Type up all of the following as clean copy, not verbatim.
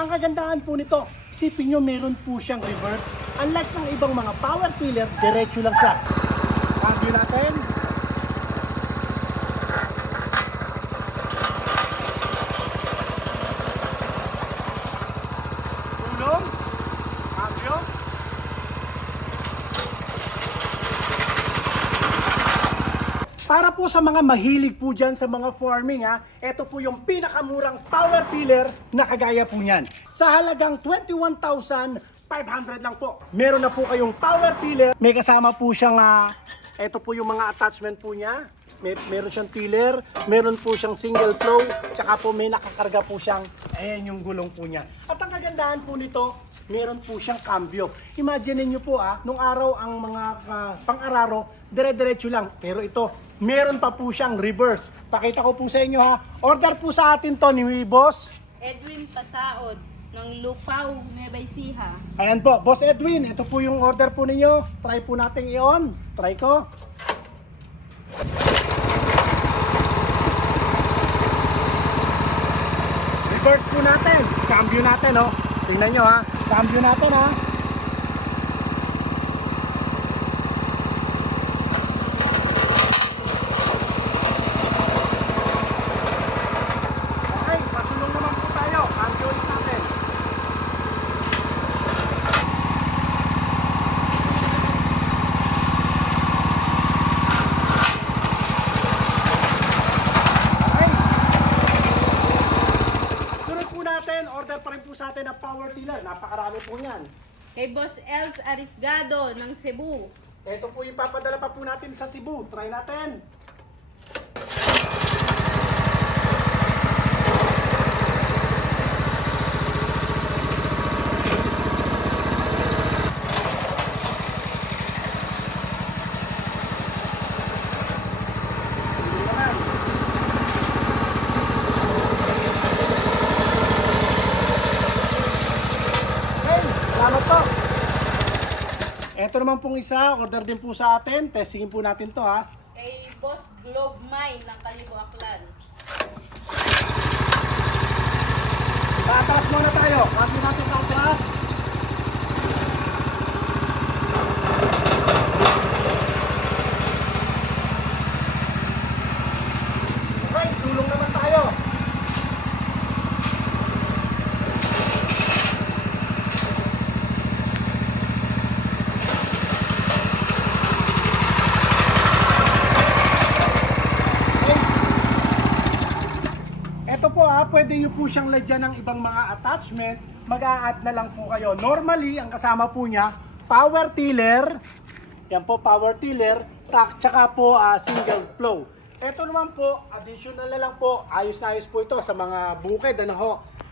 Ang kagandahan po nito, isipin nyo meron po siyang reverse. Unlike ng ibang mga power tiller, diretso lang siya. Cambio natin. Sulong. Cambio. Para po sa mga mahilig po dyan sa mga farming ito po yung pinakamurang power tiller na kagaya po niyan. Sa halagang 21,500 lang po. Meron na po kayong power tiller. May kasama po siyang, ito po yung mga attachment po niya. Meron siyang tiller, meron po siyang single flow, tsaka po may nakakarga po siyang, ayan yung gulong po niya. At ang kagandahan po nito, meron po siyang cambio. Imagine niyo po nung araw ang mga pang-araro, dire-diretso lang. Pero ito, meron pa po siyang reverse. Pakita ko po sa inyo Order po sa atin to ni Boss Edwin Pasaod ng Lupaw, Nueva Ecija. Ayan po, Boss Edwin, ito po yung order po ninyo. Try po natin i-on. Try ko. Reverse po natin. Cambio natin, Tingnan nyo, Cambio natin, Okay, pasulong naman po tayo. Cambio ulit natin. Sunod po natin, order pa rin po sa atin ng power tiller. Napakarami po niyan. Kay Boss Els Arisgado ng Cebu. Ito po yung papadala pa po natin sa Cebu. Try natin. Salamat po. Ito naman pong isa, order din po sa atin. Testingin po natin to Kay Boss Globe Mine ng Kalibo Aklan. Sa atras muna tayo. Cambio natin sa atras. Right, sulong naman tayo. Ito po pwede nyo po siyang lagyan ng ibang mga attachment. Mag-a-add na lang po kayo. Normally, ang kasama po niya, power tiller. Yan po, power tiller. Tsaka po single flow. Ito naman po, additional na lang po. Ayos na ayos po ito sa mga bukid.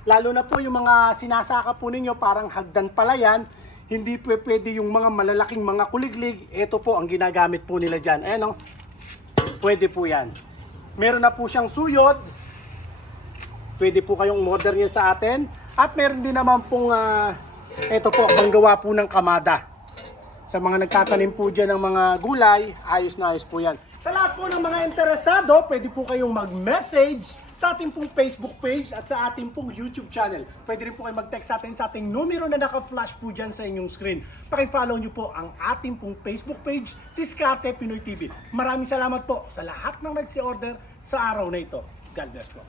Lalo na po yung mga sinasaka po ninyo, parang hagdan pala yan. Hindi po pwede yung mga malalaking mga kuliglig. Ito po ang ginagamit po nila dyan. Ayan pwede po yan. Meron na po siyang suyod. Pwede po kayong order yan sa atin. At meron din naman pong, ito po, panggawa po ng kamada. Sa mga nagtatanim po dyan ng mga gulay, ayos na ayos po yan. Sa lahat po ng mga interesado, pwede po kayong mag-message sa ating pong Facebook page at sa ating pong YouTube channel. Pwede rin po kayong mag-text sa atin sa ating numero na naka-flash po dyan sa inyong screen. Paki-follow nyo po ang ating pong Facebook page, Diskarte Pinoy TV. Maraming salamat po sa lahat ng nagsi-order sa araw na ito. God bless po.